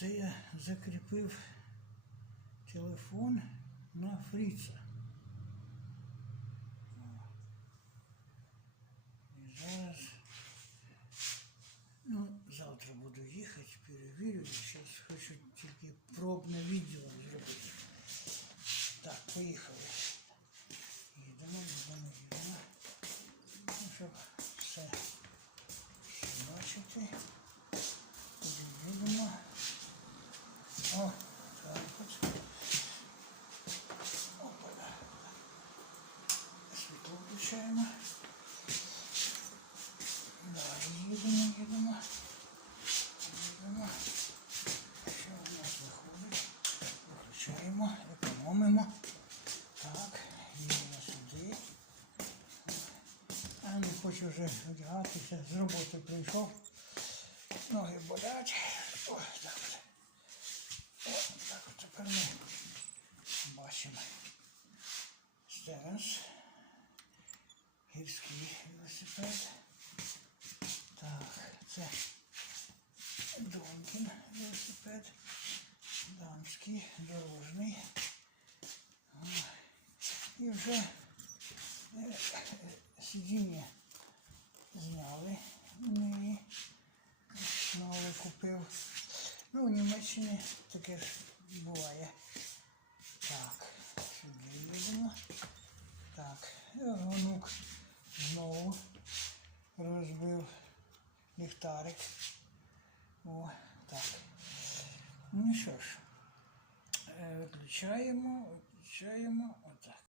Це я закріпив телефон на фріца. О. І зараз, ну, завтра буду їхати, перевірю. Зараз хочу тільки пробне відео Включаємо. Далі їдемо, їдемо. Їдемо. Що у нас виходить? Виключаємо, економимо. Так, їдемо сюди. А не хочу вже одягатися, з роботи прийшов. Ноги болять. Ой, так. О, так тепер ми бачимо. Стевенс. Гірський велосипед. Так, це Донкін велосипед. Дамський, дорожний. І вже е, е, сидіння зняли. Ми нове купив. Ну, в Німеччині таке ж буває. Так, сюди їдемо. Так, і онук знову розбив ліхтарик. О, так. Ну що ж, е, виключаємо, виключаємо, отак.